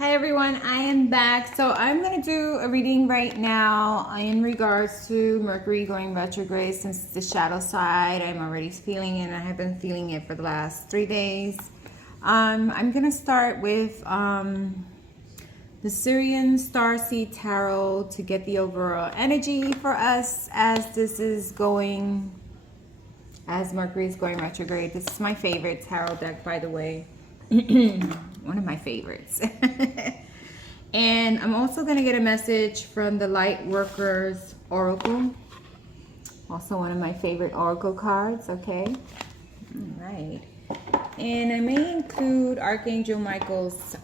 Hi everyone, I am back. So I'm going to do a reading right now in regards to Mercury going retrograde. Since it's the shadow side, I'm already feeling it and I have been feeling it for the last 3 days. I'm going to start with the Syrian Starseed Tarot to get the overall energy for us as this is going, as Mercury is going retrograde. This is my favorite tarot deck, by the way. One of my favorites. And I'm also going to get a message from the Light Workers Oracle. Also one of my favorite Oracle cards, okay? All right. And I may include Archangel Michael's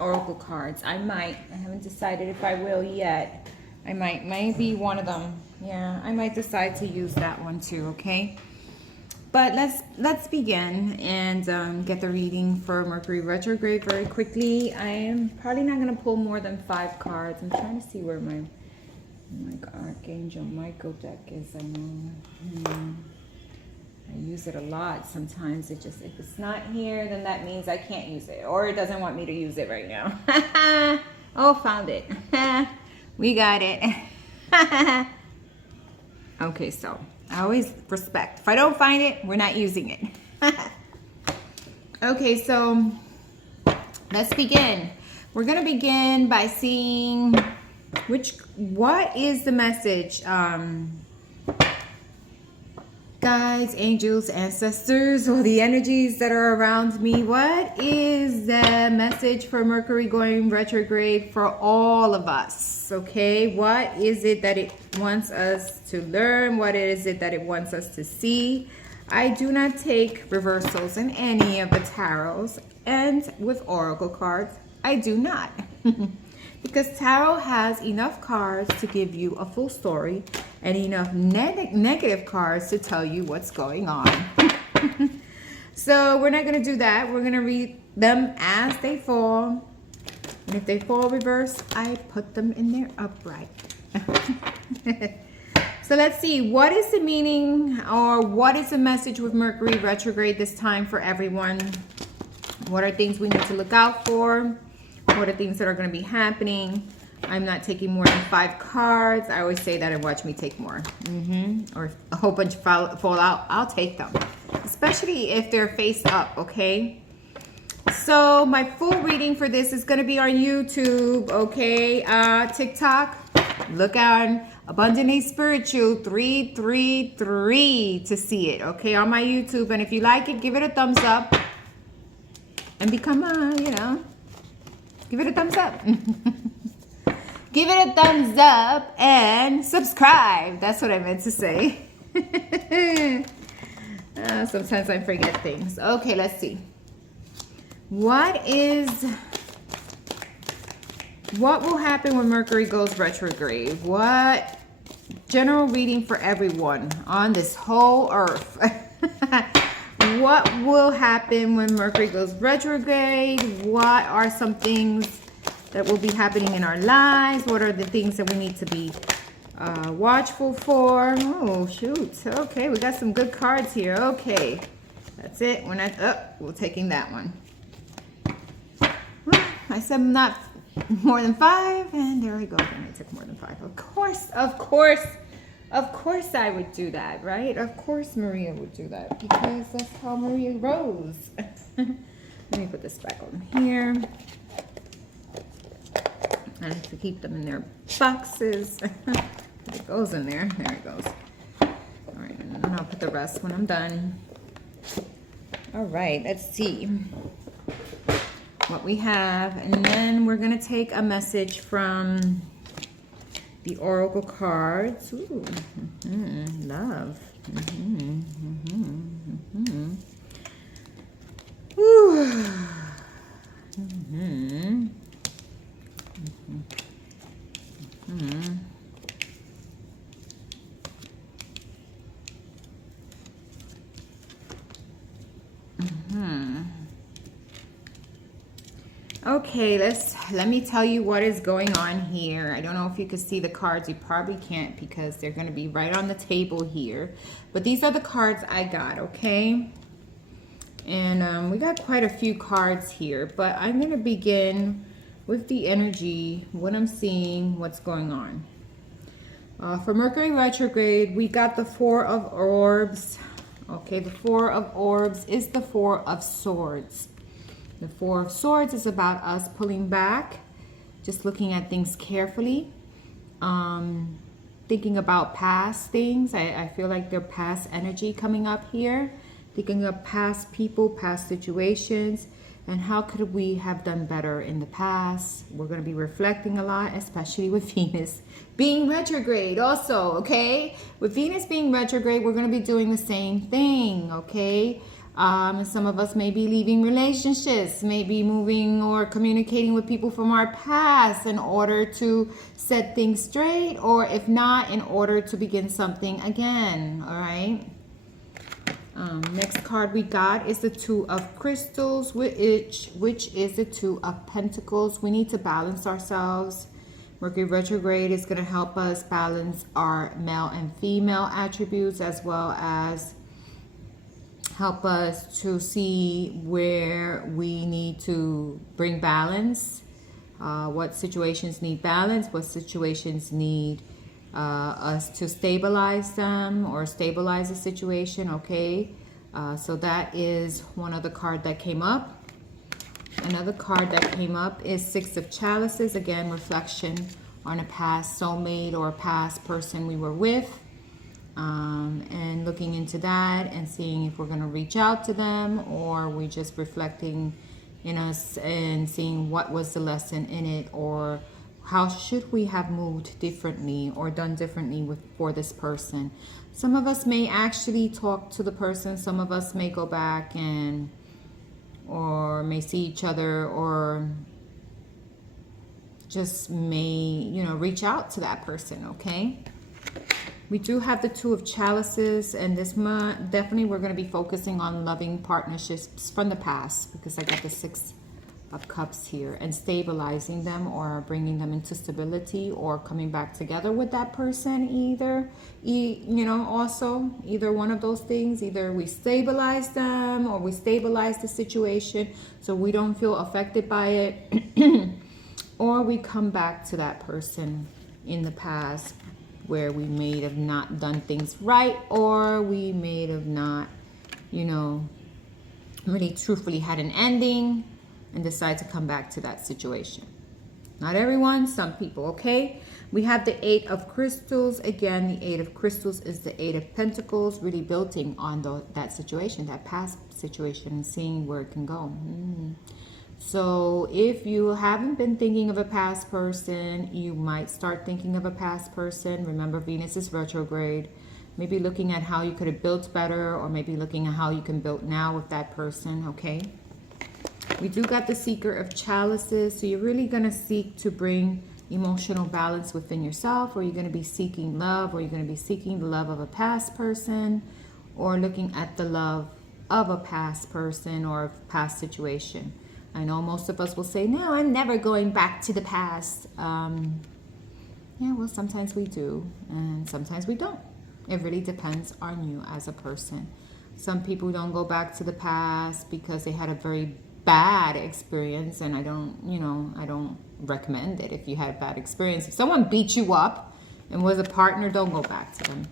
Oracle cards. I haven't decided if I will yet. I might be one of them. Yeah, I might decide to use that one too, okay? But let's begin and get the reading for Mercury retrograde very quickly. I am probably not going to pull more than 5 cards. I'm trying to see where my Archangel Michael deck is. I know I use it a lot. Sometimes if it's not here, then that means I can't use it, or it doesn't want me to use it right now. Oh, found it. We got it. Okay, so I always respect. If I don't find it, we're not using it. Okay, so let's begin. We're going to begin by seeing what is the message, guides, angels, ancestors, or the energies that are around me. What is the message for Mercury going retrograde for all of us? Okay, what is it that it wants us to learn? What is it that it wants us to see? I do not take reversals in any of the tarots, and with oracle cards, I do not. Because tarot has enough cards to give you a full story and enough negative cards to tell you what's going on. So we're not going to do that. We're going to read them as they fall. And if they fall reverse, I put them in there upright. So let's see. What is the meaning, or what is the message with Mercury retrograde this time for everyone? What are things we need to look out for? What are things that are going to be happening? I'm not taking more than 5 cards. I always say that and watch me take more. Or a whole bunch fall out. I'll take them. Especially if they're face up, okay? So my full reading for this is going to be on YouTube, okay? TikTok. Look on Abundantly Spiritual 333 to see it, okay? On my YouTube. And if you like it, give it a thumbs up. And become give it a thumbs up. Give it a thumbs up and subscribe. That's what I meant to say. Sometimes I forget things. Okay, let's see. What will happen when Mercury goes retrograde? What general reading for everyone on this whole earth? What will happen when Mercury goes retrograde? What are some things that will be happening in our lives? What are the things that we need to be watchful for? Oh, shoot. Okay, we got some good cards here. Okay, that's it. We're taking that one. Well, I said not more than 5, and there we go. Then I took more than 5. Of course I would do that, right? Of course Maria would do that, because that's how Maria rose. Let me put this back on here. I have to keep them in their boxes. It goes in there. There it goes. All right, and then I'll put the rest when I'm done. All right, let's see what we have. And then we're going to take a message from the oracle cards. Ooh, love. Ooh. Okay, let me tell you what is going on here. I don't know if you can see the cards. You probably can't because they're going to be right on the table here. But these are the cards I got, okay? And we got quite a few cards here, but I'm going to begin with the energy, what I'm seeing, what's going on. For Mercury retrograde, we got the Four of Orbs. Okay, the Four of Orbs is the Four of Swords. The Four of Swords is about us pulling back, just looking at things carefully, thinking about past things. I feel like there's past energy coming up here, thinking of past people, past situations, and how could we have done better in the past. We're going to be reflecting a lot, especially with Venus being retrograde also, okay? With Venus being retrograde, we're going to be doing the same thing, okay? Some of us may be leaving relationships, maybe moving or communicating with people from our past in order to set things straight, or if not, in order to begin something again, all right? Next card we got is the Two of Crystals, which is the Two of Pentacles. We need to balance ourselves. Mercury retrograde is going to help us balance our male and female attributes, as well as help us to see where we need to bring balance, what situations need balance, what situations need us to stabilize them or stabilize the situation, okay? So that is one other card that came up. Another card that came up is Six of Chalices. Again, reflection on a past soulmate or a past person we were with. And looking into that and seeing if we're going to reach out to them, or we just reflecting in us and seeing what was the lesson in it, or how should we have moved differently or done differently for this person. Some of us may actually talk to the person. Some of us may go back or may see each other, or just may, reach out to that person, okay? We do have the Two of Chalices, and this month, definitely we're going to be focusing on loving partnerships from the past, because I got the Six of Cups here, and stabilizing them or bringing them into stability or coming back together with that person. Also either one of those things. Either we stabilize them or we stabilize the situation so we don't feel affected by it, or we come back to that person in the past where we may have not done things right, or we may have not, really truthfully had an ending, and decide to come back to that situation. Not everyone, some people, okay? We have the Eight of Crystals. Again, the Eight of Crystals is the Eight of Pentacles, really building on that situation, that past situation, and seeing where it can go. So if you haven't been thinking of a past person, you might start thinking of a past person. Remember, Venus is retrograde. Maybe looking at how you could have built better, or maybe looking at how you can build now with that person, okay? We do got the Seeker of Chalices. So you're really going to seek to bring emotional balance within yourself, or you're going to be seeking love, or you're going to be seeking the love of a past person, or looking at the love of a past person or a past situation. I know most of us will say, no, I'm never going back to the past. Yeah, well, sometimes we do, and sometimes we don't. It really depends on you as a person. Some people don't go back to the past because they had a very bad experience, and I don't recommend it if you had a bad experience. If someone beat you up and was a partner, don't go back to them,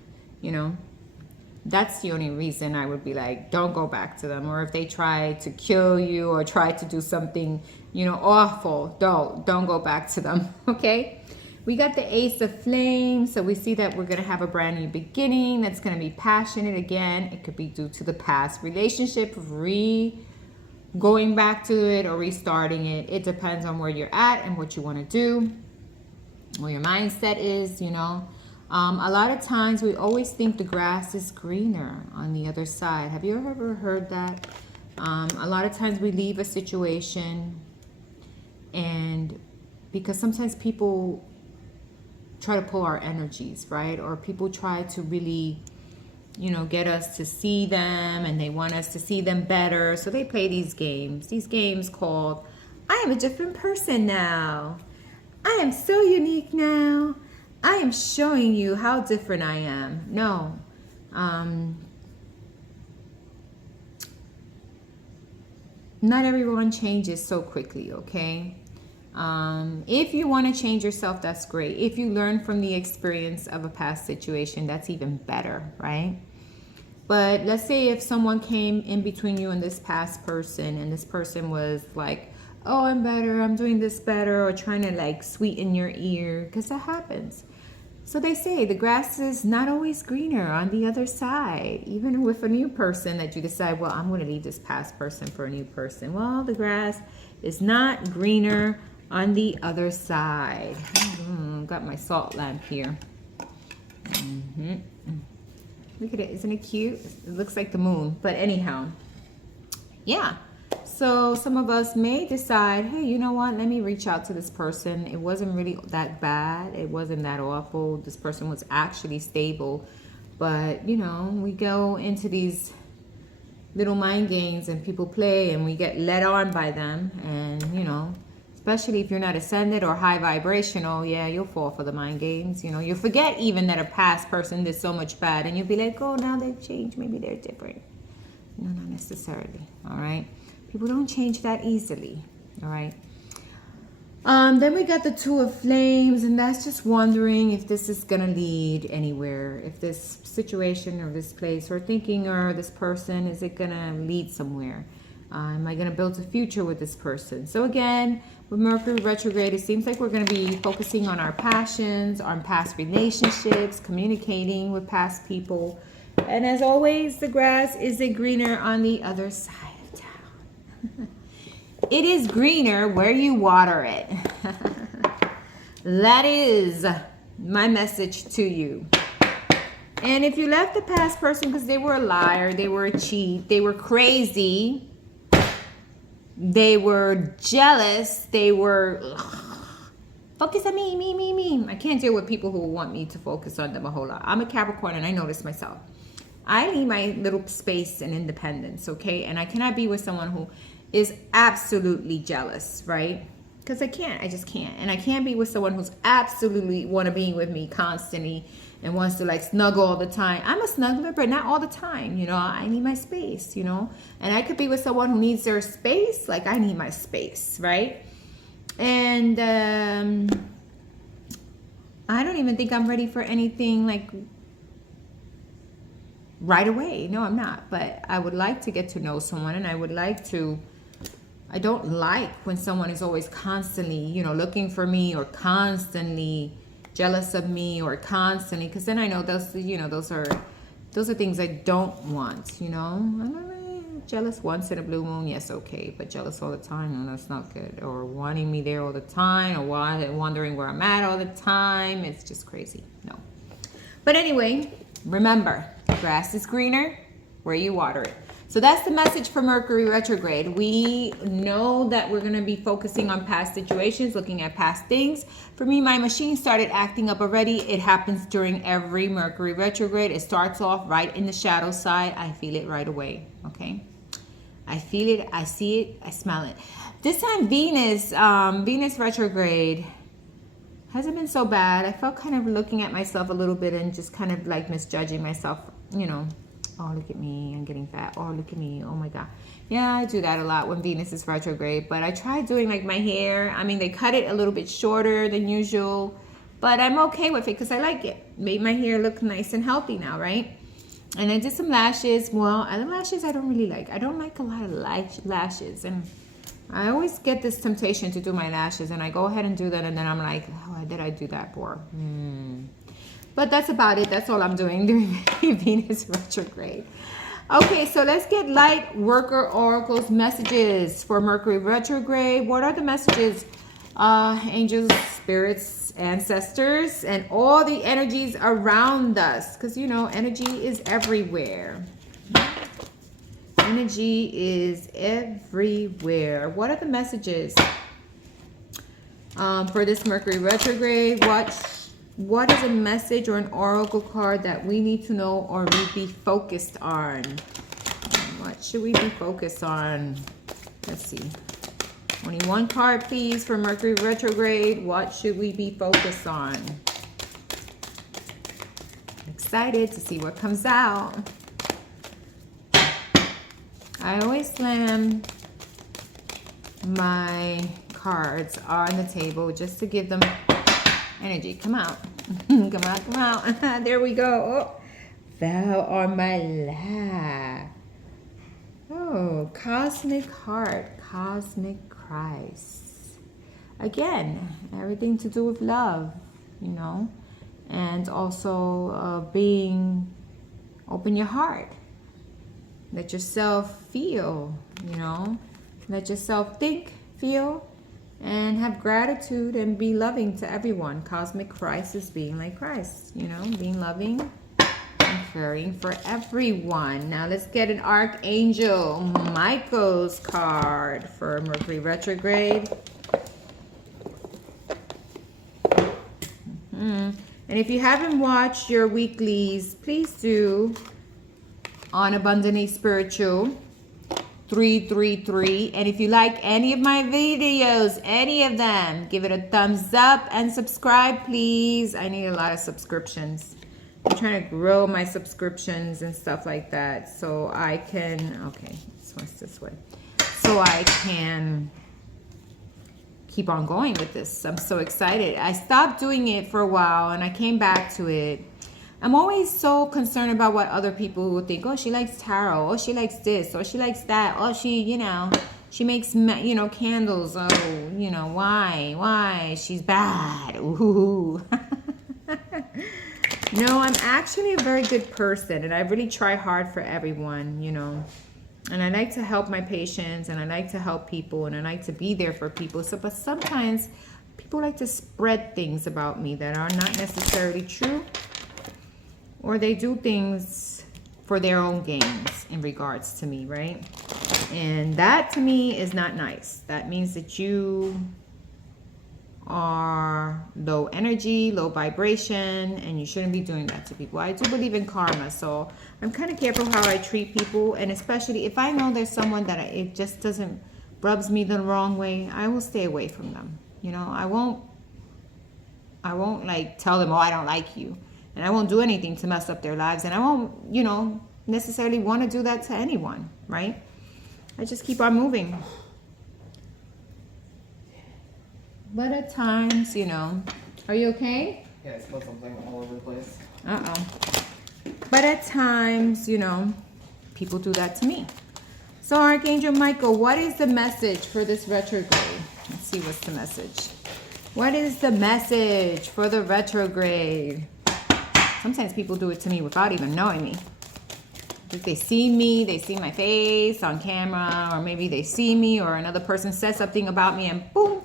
That's the only reason I would be like, don't go back to them. Or if they try to kill you or try to do something, awful, don't go back to them, okay? We got the Ace of Flames. So we see that we're going to have a brand new beginning that's going to be passionate again. It could be due to the past relationship, going back to it or restarting it. It depends on where you're at and what you want to do, where your mindset is, A lot of times we always think the grass is greener on the other side. Have you ever heard that? A lot of times we leave a situation, and because sometimes people try to pull our energies, right? Or people try to really, get us to see them, and they want us to see them better. So they play these games called, I am a different person now. I am so unique now. I am showing you how different I am. No. not everyone changes so quickly, okay? If you want to change yourself, that's great. If you learn from the experience of a past situation, that's even better, right? But let's say if someone came in between you and this past person, and this person was like, oh, I'm better, I'm doing this better, or trying to like sweeten your ear, because that happens. So they say the grass is not always greener on the other side. Even with a new person that you decide, well, I'm going to leave this past person for a new person. Well, the grass is not greener on the other side. Got my salt lamp here. Look at it. Isn't it cute? It looks like the moon. But anyhow, yeah. So some of us may decide, hey, you know what? Let me reach out to this person. It wasn't really that bad. It wasn't that awful. This person was actually stable. But, you know, we go into these little mind games and people play and we get led on by them. And, you know, especially if you're not ascended or high vibrational, yeah, you'll fall for the mind games. You know, you forget even that a past person did so much bad. And you'll be like, oh, now they've changed. Maybe they're different. No, not necessarily. All right. People don't change that easily, all right? Then we got the Two of Flames, and that's just wondering if this is going to lead anywhere. If this situation or this place or thinking or this person, is it going to lead somewhere? Am I going to build a future with this person? So again, with Mercury retrograde, it seems like we're going to be focusing on our passions, on past relationships, communicating with past people. And as always, the grass isn't greener on the other side. It is greener where you water it. That is my message to you. And if you left the past person because they were a liar, they were a cheat, they were crazy, they were jealous, they were focus on me. I can't deal with people who want me to focus on them a whole lot. I'm a Capricorn and I know this myself. I need my little space and independence, okay? And I cannot be with someone who is absolutely jealous, right? Because I just can't. And I can't be with someone who's absolutely want to be with me constantly and wants to like snuggle all the time. I'm a snuggler, but not all the time, you know. I need my space, you know. And I could be with someone who needs their space, like I need my space, right? And I don't even think I'm ready for anything like right away. No, I'm not. But I would like to get to know someone, and I would like to, I don't like when someone is always constantly, you know, looking for me or constantly jealous of me or constantly, because then I know those, you know, those are things I don't want, you know. Jealous once in a blue moon, yes, okay, but jealous all the time, no, that's not good. Or wanting me there all the time, or wondering where I'm at all the time, it's just crazy. No. But anyway, remember, grass is greener where you water it. So that's the message for Mercury retrograde. We know that we're going to be focusing on past situations, looking at past things. For me, my machine started acting up already. It happens during every Mercury retrograde. It starts off right in the shadow side. I feel it right away, okay? I feel it, I see it, I smell it. This time Venus retrograde hasn't been so bad. I felt kind of looking at myself a little bit and just kind of like misjudging myself, you know. Oh, look at me, I'm getting fat. Oh, look at me, oh my God. Yeah, I do that a lot when Venus is retrograde. But I tried doing like my hair. I mean, they cut it a little bit shorter than usual. But I'm okay with it because I like it. Made my hair look nice and healthy now, right? And I did some lashes. Well, the lashes I don't really like. I don't like a lot of lashes. And I always get this temptation to do my lashes. And I go ahead and do that. And then I'm like, oh, why did I do that for? But that's about it. That's all I'm doing during Venus retrograde. Okay, so let's get light worker oracles messages for Mercury retrograde. What are the messages? Angels, spirits, ancestors, and all the energies around us. Because, you know, energy is everywhere. Energy is everywhere. What are the messages for this Mercury retrograde? What is a message or an oracle card that we need to know or we be focused on? What should we be focused on? Let's see. Only one card, please, for Mercury retrograde. What should we be focused on? Excited to see what comes out. I always slam my cards on the table just to give them energy. Come out. Come out, come out. There we go. Oh, fell on my lap. Oh, cosmic heart, cosmic Christ. Again, everything to do with love, you know, and also open your heart. Let yourself feel, you know, let yourself think, feel, and have gratitude and be loving to everyone. Cosmic Christ is being like Christ, you know, being loving and caring for everyone. Now let's get an Archangel Michael's card for Mercury Retrograde. And if you haven't watched your weeklies, please do on Abundantly Spiritual 333. And if you like any of my videos, any of them, give it a thumbs up and subscribe, please. I need a lot of subscriptions. I'm trying to grow my subscriptions and stuff like that so I can, okay, this way. So I can keep on going with this. I'm so excited. I stopped doing it for a while and I came back to it. I'm always so concerned about what other people will think. Oh, she likes tarot. Oh, she likes this. Oh, she likes that. Oh, she, you know, she makes, you know, candles. Oh, you know, why? She's bad. Ooh. No, I'm actually a very good person and I really try hard for everyone, you know. And I like to help my patients and I like to help people and I like to be there for people. So, but sometimes people like to spread things about me that are not necessarily true, or they do things for their own gains in regards to me, right? And that to me is not nice. That means that you are low energy, low vibration, and you shouldn't be doing that to people. I do believe in karma, so I'm kind of careful how I treat people, and especially if I know there's someone that it just doesn't rubs me the wrong way, I will stay away from them. You know, I won't like tell them, oh, I don't like you, and I won't do anything to mess up their lives, and I won't, you know, necessarily want to do that to anyone, right? I just keep on moving. But at times, you know, are you okay? Yeah, I spilled something all over the place. Uh-oh. But at times, you know, people do that to me. So Archangel Michael, what is the message for this retrograde? Let's see what's the message. What is the message for the retrograde? Sometimes people do it to me without even knowing me. If they see me, they see my face on camera, or maybe they see me or another person says something about me and boom,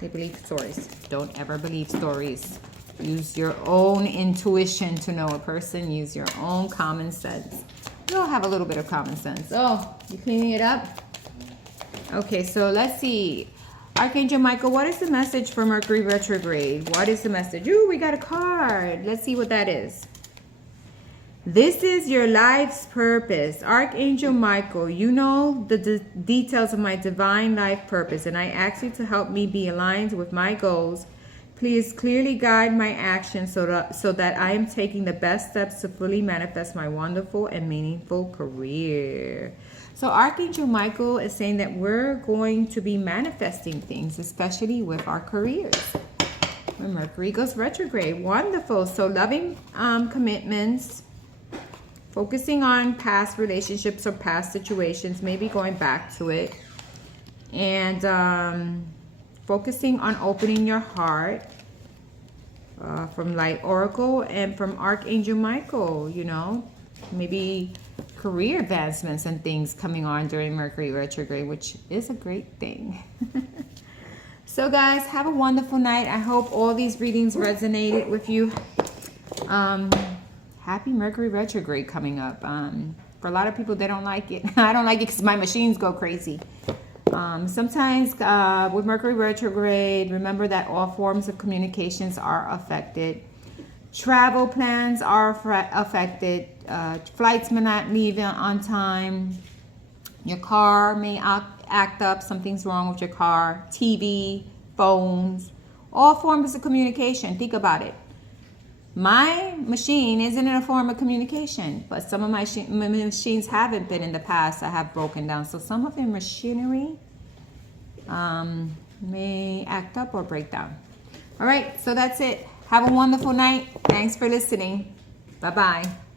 they believe stories. Don't ever believe stories. Use your own intuition to know a person. Use your own common sense. You all have a little bit of common sense. Oh, you cleaning it up? Okay, so let's see. Archangel Michael, what is the message for Mercury Retrograde? What is the message? Ooh, we got a card. Let's see what that is. This is your life's purpose. Archangel Michael, you know the details of my divine life purpose, and I ask you to help me be aligned with my goals. Please clearly guide my actions so that I am taking the best steps to fully manifest my wonderful and meaningful career. So Archangel Michael is saying that we're going to be manifesting things, especially with our careers. When Mercury goes retrograde. Wonderful. So loving commitments, focusing on past relationships or past situations, maybe going back to it, and focusing on opening your heart from Light Oracle and from Archangel Michael, you know, maybe career advancements and things coming on during Mercury retrograde, which is a great thing. So guys, have a wonderful night. I hope all these readings resonated with you. Happy Mercury retrograde coming up. For a lot of people, they don't like it. I don't like it because my machines go crazy. Sometimes with Mercury retrograde, remember that all forms of communications are affected. Travel plans are affected. Flights may not leave on time. Your car may act up. Something's wrong with your car. TV, phones, all forms of communication. Think about it. My machine isn't in a form of communication, but some of my machines haven't been in the past. I have broken down. So some of your machinery may act up or break down. All right, so that's it. Have a wonderful night. Thanks for listening. Bye-bye.